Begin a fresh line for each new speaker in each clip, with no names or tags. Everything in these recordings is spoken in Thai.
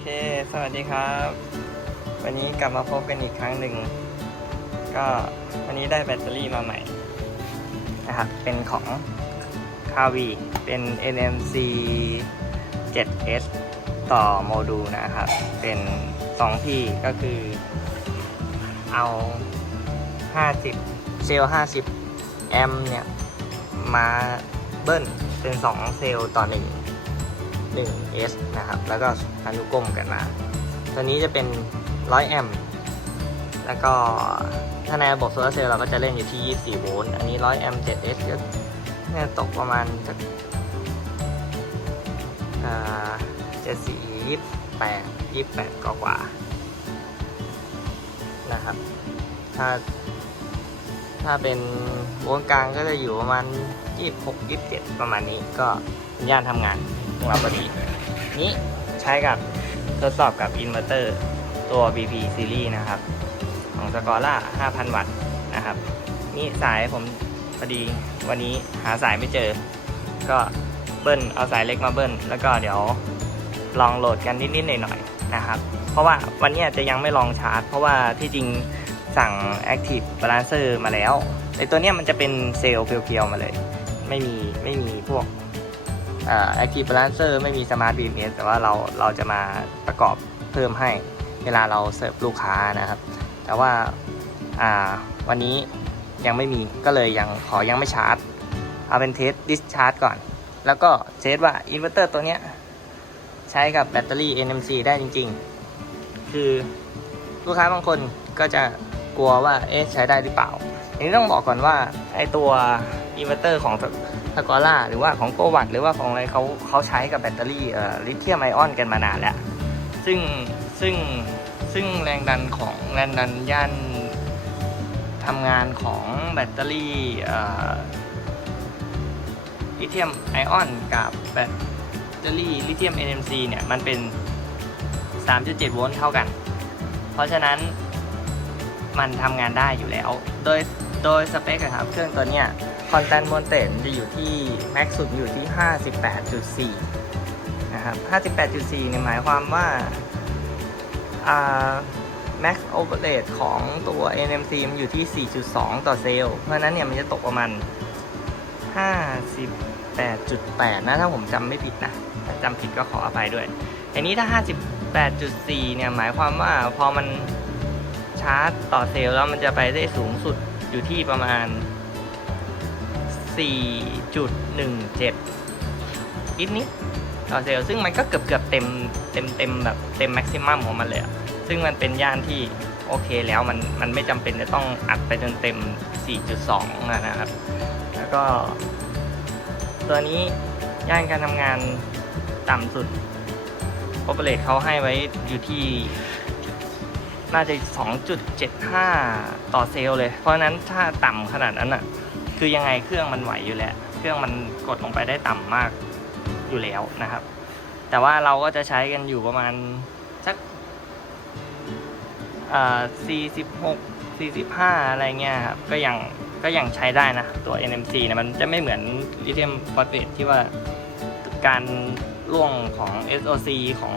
เค สวัสดีครับ วันนี้กลับมาพบกันอีกครั้งหนึ่ง ก็วันนี้ได้แบตเตอรี่มาใหม่นะครับ เป็นของ c a v i เป็น NMC 7S ต่อโมดูลนะครับ เป็น2ที่ก็คือ เอา 50 เซลล์50 แอมเนี่ย มาเบิ้ลเป็น 2 เซลล์ต่อ1 1S นะครับ แล้วก็อนุกรมกันมา ตัวนี้จะเป็น 100 แอมป์ แล้วก็ถ้าในระบบโซลาร์เซลล์เราก็จะเล่นอยู่ที่ 24 โวลต์ อันนี้ 100 แอมป์ 7S ก็เนี่ยตกประมาณจากอ่า74 28 28กว่ากว่านะครับ ถ้า ถ้าเป็นวงกลางก็จะอยู่ประมาณ26 27ประมาณนี้ก็เป็นย่านทำงาน ของเราพอดี นี้ใช้กับทดสอบกับอินเวอร์เตอร์ตัว BP Series นะครับ ของสกอร่า5,000 วัตต์นะครับ นี่สายผมพอดีวันนี้หาสายไม่เจอ ก็เบิ้ลเอาสายเล็กมาเบิ้ลแล้วก็เดี๋ยวลองโหลดกันนิดๆหน่อยๆนะครับ เพราะว่าวันนี้จะยังไม่ลองชาร์จ เพราะว่าที่จริงสั่ง Active Balancer มาแล้วไอตัวเนี้ยมันจะเป็นเซลล์เพียวๆมาเลย ไม่มีไม่มีพวก อ่า Active Balancer ไม่มี Smart BMS แต่ว่าเราเราจะมาประกอบเพิ่มให้เวลาเราเสิร์ฟลูกค้านะครับ แต่ว่าอ่าวันนี้ยังไม่มีก็เลยยังขอยังไม่ชาร์จ เอาเป็นเทสดิสชาร์จก่อน แล้วก็เทสว่าอินเวอร์เตอร์ตัวเนี้ยใช้กับแบตเตอรี่ NMC ได้จริง ๆ คือลูกค้าบางคนก็จะกลัวว่าเอ๊ะใช้ได้หรือเปล่าอันนี้ต้องบอกก่อนว่าไอตัวอินเวอร์เตอร์ของ สกอร่าหรือว่าของโกวัตหรือว่าของอะไรเขาเขาใช้กับแบตเตอรี่ลิเธียมไอออนกันมานานแล้ว ซึ่งซึ่งซึ่งแรงดันของแรงดันย่านทำงานของแบตเตอรี่ลิเธียมไอออนกับแบตเตอรี่ลิเธียม NMC เนี่ยมันเป็น 3.7 โวลต์เท่ากัน เพราะฉะนั้นมันทำงานได้อยู่แล้ว โดยโดยสเปคอะครับเครื่องตัวเนี้ย คอนแทนโมเตนจะอยู่ที่แม็กซ์สุดอยู่ที่ 58.4 นะครับ 58.4 เนี่ยหมายความว่าอ่า max overrate ของตัว NMC มันอยู่ที่ 4.2 ต่อเซลล์ เพราะฉะนั้นเนี่ยมันจะตกประมาณ 58.8 นะ ถ้าผมจำไม่ผิดนะถ้าจำผิดก็ขออภัยด้วย อันนี้ถ้า 58.4 เนี่ยหมายความว่าพอมันชาร์จต่อเซลล์แล้วมันจะไปได้สูงสุดอยู่ที่ประมาณ 4.17 นิดนิดต่อเซลล์ซึ่งมันก็เกือบเกือบๆเต็มเต็มเต็มแบบเต็มแม็กซิมัมของมันเลยอะซึ่งมันเป็นย่านที่โอเคแล้วมันมันไม่จำเป็นจะต้องอัดไปจนเต็ม 4.2 นะครับ แล้วก็ ตัวนี้ย่านการทำงานต่ำสุดโอเปเรตเขาให้ไว้อยู่ที่น่าจะ 2.75 ต่อเซลเลย เพราะฉะนั้นถ้าต่ำขนาดนั้นอะ คือยังไงเครื่องมันไหวอยู่แหละเครื่องมันกดลงไปได้ต่ำมากอยู่แล้วนะครับ แต่ว่าเราก็จะใช้กันอยู่ประมาณสักอ่า46 45อะไรเงี้ยครับก็ยังก็ยังใช้ได้นะ ตัว NMC เนี่ยมันจะไม่เหมือนลิเธียมฟอสเฟตที่ว่าการร่วงของ SOC ของ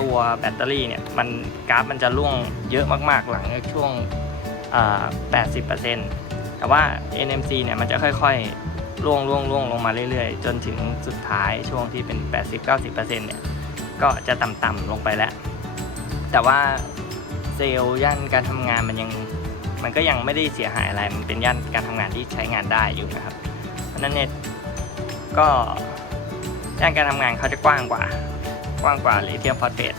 ตัวแบตเตอรี่เนี่ย มันกราฟมันจะร่วงเยอะมาก ๆ หลังช่วงอ่า80% แต่ว่า NMC เนี่ยมันจะค่อยๆร่วงร่วงร่วงลงมาเรื่อยๆ จนถึงสุดท้ายช่วงที่เป็น 80-90%เนี่ยก็จะต่ำๆลงไปแล้ว แต่ว่าเซลล์ย่านการทำงานมันยังมันก็ยังไม่ได้เสียหายอะไร มันเป็นย่านการทำงานที่ใช้งานได้อยู่นะครับ เพราะฉะนั้นเนี่ยก็ย่านการทำงานเขาจะกว้างกว่า กว้างกว่าลิเธียมฟอสเฟต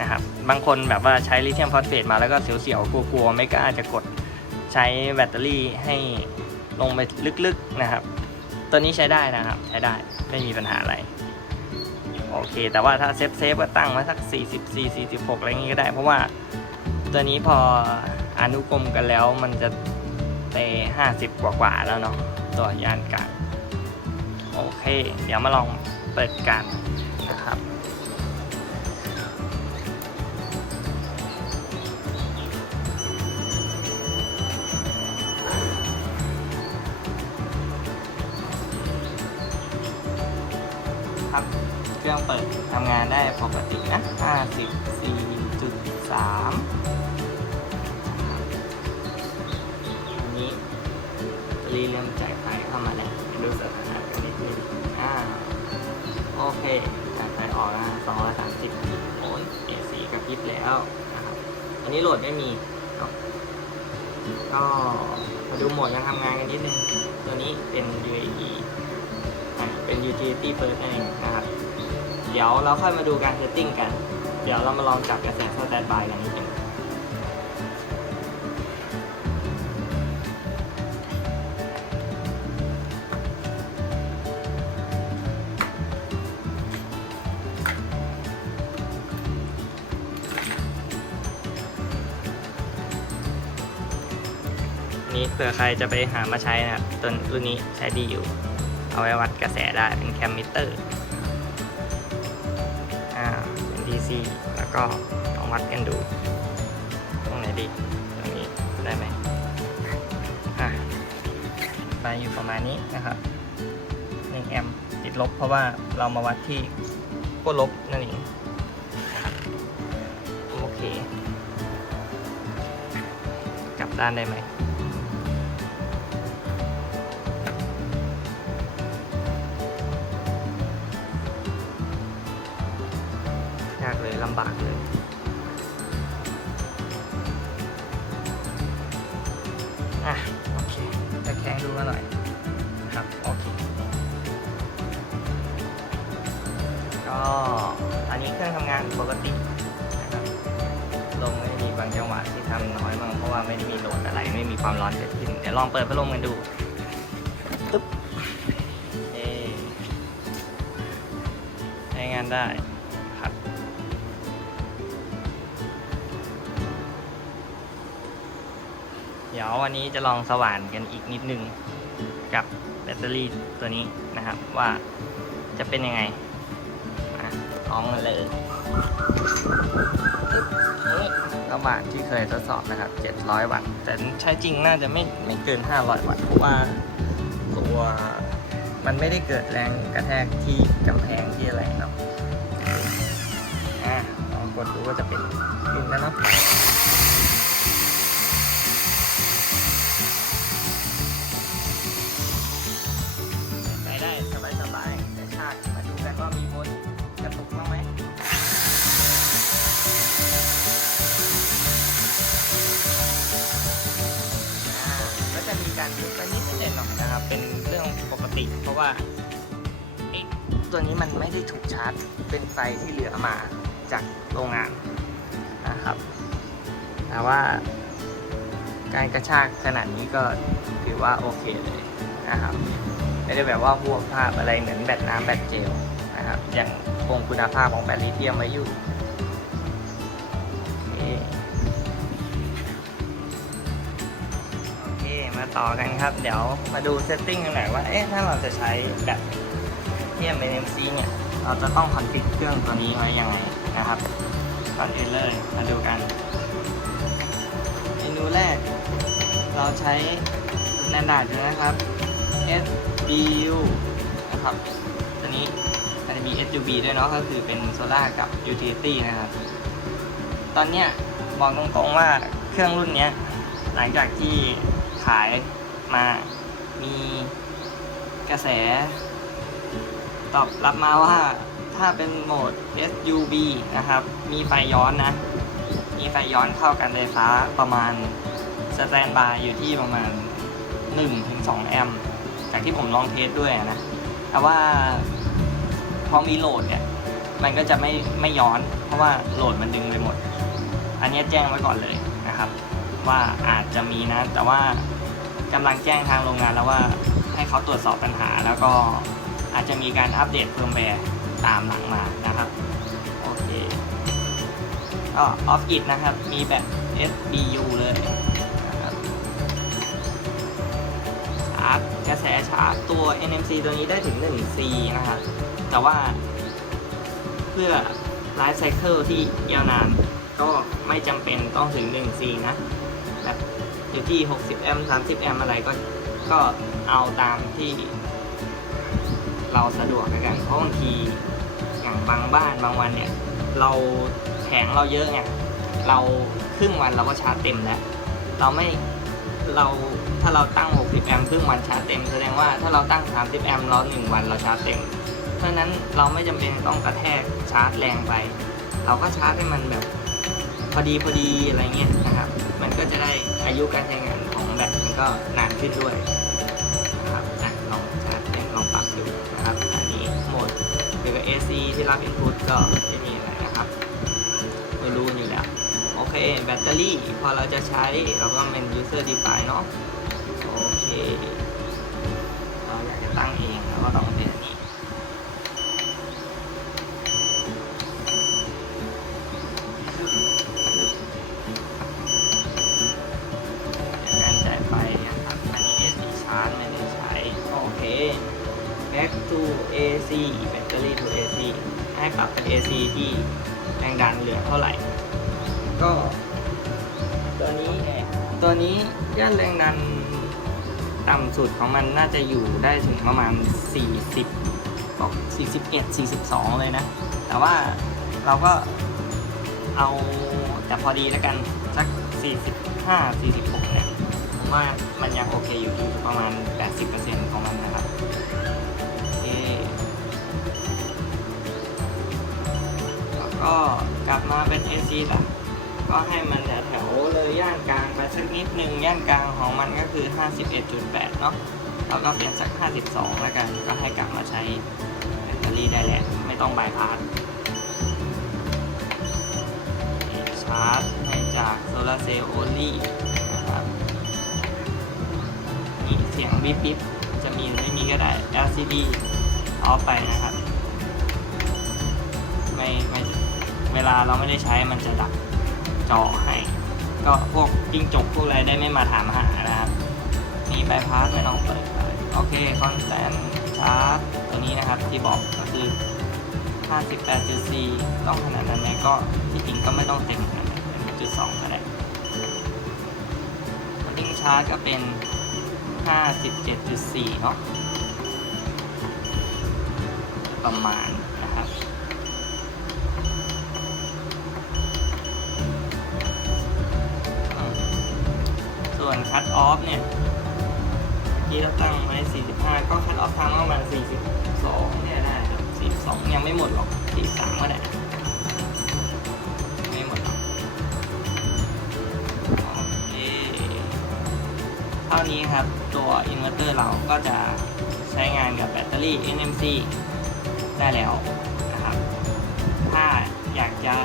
นะครับ บางคนแบบว่าใช้ลิเธียมฟอสเฟตมาแล้วก็เสียวๆกลัวๆไม่กล้าจะกด ใช้แบตเตอรี่ให้ลงไปลึกๆนะครับ ตัวนี้ใช้ได้นะครับ ใช้ได้ไม่มีปัญหาอะไร โอเค แต่ว่าถ้าเซฟเซฟก็ตั้งไว้สัก 44 46 อะไรอย่างงี้ก็ได้ เพราะว่าตัวนี้พออนุกรมกันแล้วมันจะไป50 กว่ากว่าแล้วเนาะตัวยานกลางโอเค เดี๋ยวมาลองเปิดกันนะครับ รื่องเปิดทำงานได้ปกตินะ 54.3 อันนี้รีเริ่มจ่ายไฟเข้ามาแล้วดูสถานะกันนิดนึงอ่าโอเคจ่ายไฟออกนะ230โอ้ย AC กระพริบแล้วนะครับอันนี้โหลดไม่มีก็มาดูโหมดการทำงานกันนิดนึง ตัวนี้เป็น UAE อะเป็น utility first นั่นเองนะครับ เดี๋ยวเราค่อยมาดูการเซตติ้งกัน เดี๋ยวเรามาลองจับกระแสสแตนบายกันนิดนึงนี่เผื่อใครจะไปหามาใช้นะครับตัวรุ่นนี้ใช้ดีอยู่ เอาไว้วัดกระแสได้เป็นแคมมิเตอร์ EC แล้วก็ลองวัดกันดู ตรงไหนดี ตรงนี้ได้ไหมอะไปอยู่ประมาณนี้นะครับ1แอมป์ติดลบเพราะว่าเรามาวัดที่ขั้วลบนั่นเองโอเค กลับด้านได้ไหม ลำบากเลยอะโอเคจะแข็งดูมาหน่อยครับโอเคก็ตอนนี้เครื่องทำงานปกตินะครับลมไม่มีบางจังหวะที่ทำน้อยมากเพราะว่าไม่ได้มีโหลดอะไรไม่มีความร้อนเกิดขึ้นเดี๋ยวลองเปิดพัดลมกันดูตึ๊บเอ๊ะใช้งานได้ วันนี้จะลองสว่านกันอีกนิดนึงกับแบตเตอรี่ตัวนี้นะครับ ว่าจะเป็นยังไงอะลองกันเลยกระบะที่เคยทดสอบนะครับ 700 วัตต์ แต่ใช้จริงน่าจะไม่ไม่เกิน 500 วัตต์ เพราะว่าตัวมันไม่ได้เกิดแรงกระแทกที่กำแพงที่อะไรเนาะอะลองกดดูว่าจะเป็นขึ้นแล้วเนาะะว่าไอตัวนี้มันไม่ได้ถูกชาร์จเป็นไฟที่เหลือมาจากโรงงานนะครับแต่ว่าการกระชากขนาดนี้ก็ถือว่าโอเคเลยนะครับไม่ได้แบบว่าพวกภาพอะไรเหมือนแบตน้ำแบตเจลนะครับยังคงคุณภาพของแบตลิเธียมไว้อยู่ ต่อกันครับ เดี๋ยวมาดูเซตติ้งกันหน่อยว่า เอ๊ะ ถ้าเราจะใช้แบตเทียม NMC เนี่ย เราจะต้องคอนฟิกเครื่องตัวนี้ไว้ยังไงนะครับ ก่อนอื่นเลยมาดูกันเมนูแรก เราใช้แนนดาดอยู่นะครับ SDU นะครับตัวนี้อาจจะมี SUB ด้วยเนาะก็คือเป็นโซล่ากับ Utility นะครับ ตอนเนี้ยบอกตรงๆว่าเครื่องรุ่นเนี้ยหลังจากที่ ขายมา มีกระแส ตอบรับมาว่าถ้าเป็นโหมด SUB นะครับ มีไฟย้อนนะ มีไฟย้อนเข้ากันไฟฟ้าประมาณสแตนบายอยู่ที่ประมาณ 1-2 แอมป์จากที่ผมลองเทสด้วยนะ แต่ว่าพอมีโหลดเนี่ย มันก็จะไม่ไม่ย้อน เพราะว่าโหลดมันดึงไปหมด อันนี้แจ้งไว้ก่อนเลยนะครับ ว่าอาจจะมีนะ แต่ว่ากำลังแจ้งทางโรงงานแล้วว่าให้เขาตรวจสอบปัญหา แล้วก็อาจจะมีการอัปเดตเพิ่มแวร์ตามหลังมานะครับโอเคก็ออฟกิดนะครับ มีแบบ SBU เลยชาร์จกระแสชาร์จตัว NMC ตัวนี้ได้ถึง 1C นะครับ แต่ว่าเพื่อไลฟ์ไซเคิลที่ยาวนานก็ไม่จำเป็นต้องถึง 1C นะ แบบอยู่ที่ 60 แอมป์30 แอมป์อะไรก็ก็เอาตามที่เราสะดวกกัน เพราะบางทีอย่างบางบ้านบางวันเนี่ย เราแผงเราเยอะไงเราครึ่งวันเราก็ชาร์จเต็มแล้ว เราไม่เราถ้าเราตั้ง 60 แอมป์ครึ่งวันชาร์จเต็ม แสดงว่าถ้าเราตั้ง 30 แอมป์เรา1วันเราชาร์จเต็ม เพราะฉะนั้นเราไม่จำเป็นต้องกระแทกชาร์จแรงไป เราก็ชาร์จให้มันแบบพอดีพอดีอะไรเงี้ยนะครับ มันก็จะได้อายุการใช้งานของแบตมันก็นานขึ้นด้วยนะครับอะลองชาร์จเต็มลองปรับดูนะครับ อันนี้โหมดเกี่ยวกับ AC ที่รับ input ก็ไม่มีอะไรนะครับไม่รู้อยู่แล้ว โอเค แบตเตอรี่พอเราจะใช้เราก็เป็น user define เนาะ นี้ย่านแรงดันต่ำสุดของมันน่าจะอยู่ได้ถึงประมาณ 40บอก41 42 เลยนะ แต่ว่าเราก็เอาแต่พอดีแล้วกัน สัก 45 46 เนี่ยผมว่ามันยังโอเคอยู่ที่ประมาณ 80%ของมันนะครับแล้วก็กลับมาเป็น AC ละ ก็ให้มันแถวๆเลยย่านกลางไปสักนิดหนึ่งย่านกลางของมันก็คือ 51.8 เนาะแล้วก็เป็นสัก 52 แล้วกันก็ให้กลับมาใช้แบตเตอรี่ได้แหละ ไม่ต้องบายพาสชาร์จให้จากโซลาเซลล์โอลี่นะครับมีเสียงบิ๊บบิ๊บจะมีหรือไม่มีก็ได้ LCD ออฟไปนะครับไม่ไม่เวลาเราไม่ได้ใช้มันจะดับ จอให้ ก็พวกจิ้งจกพวกอะไรได้ไม่มาถามหานะครับมีใบพาสไม่ต้องเปิดเลยโอเคคอนแทนชาร์จตัวนี้นะครับที่บอกก็คือ 58.4 ต้องขนาดนั้นไหมก็ที่จริงก็ไม่ต้องเต็มขนาดนั้นจุดสองก็ได้ลิงชาร์จก็เป็น 57.4 เนาะประมาณนะครับ ส่วนคัตออฟเนี่ยเมื่เราตั้งไว้ 45 ก็คัตออฟทางประมาณ 42 เนี่ยได้ครับ42 ยังไม่หมดหรอก 43 ก็ได้ ไม่หมดหรอกโอเคเท่านี้ครับ ตัวอินเวอร์เตอร์เราก็จะใช้งานกับแบตเตอรี่ NMC ได้แล้วนะครับ ถ้าอยากจะ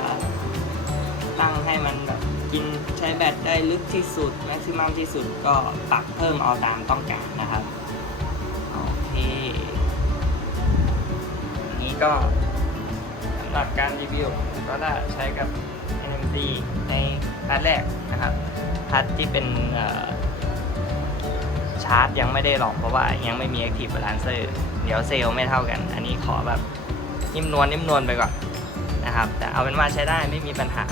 ตั้งให้มันแบบ กินใช้แบตได้ลึกที่สุดแม็กซิมัมที่สุดก็ปรับเพิ่มเอาตามต้องการนะครับ โอเคอันนี้ก็สำหรับการรีวิวก็ได้ใช้กับ NMC ในพาร์ทแรกนะครับพาร์ทที่เป็นชาร์จยังไม่ได้หรอกเพราะว่ายังไม่มี Active Balancer เดี๋ยวเซลล์ไม่เท่ากัน อันนี้ขอแบบนิ่มนวลนิ่มนวลไปก่อนนะครับ แต่เอาเป็นว่าใช้ได้ไม่มีปัญหา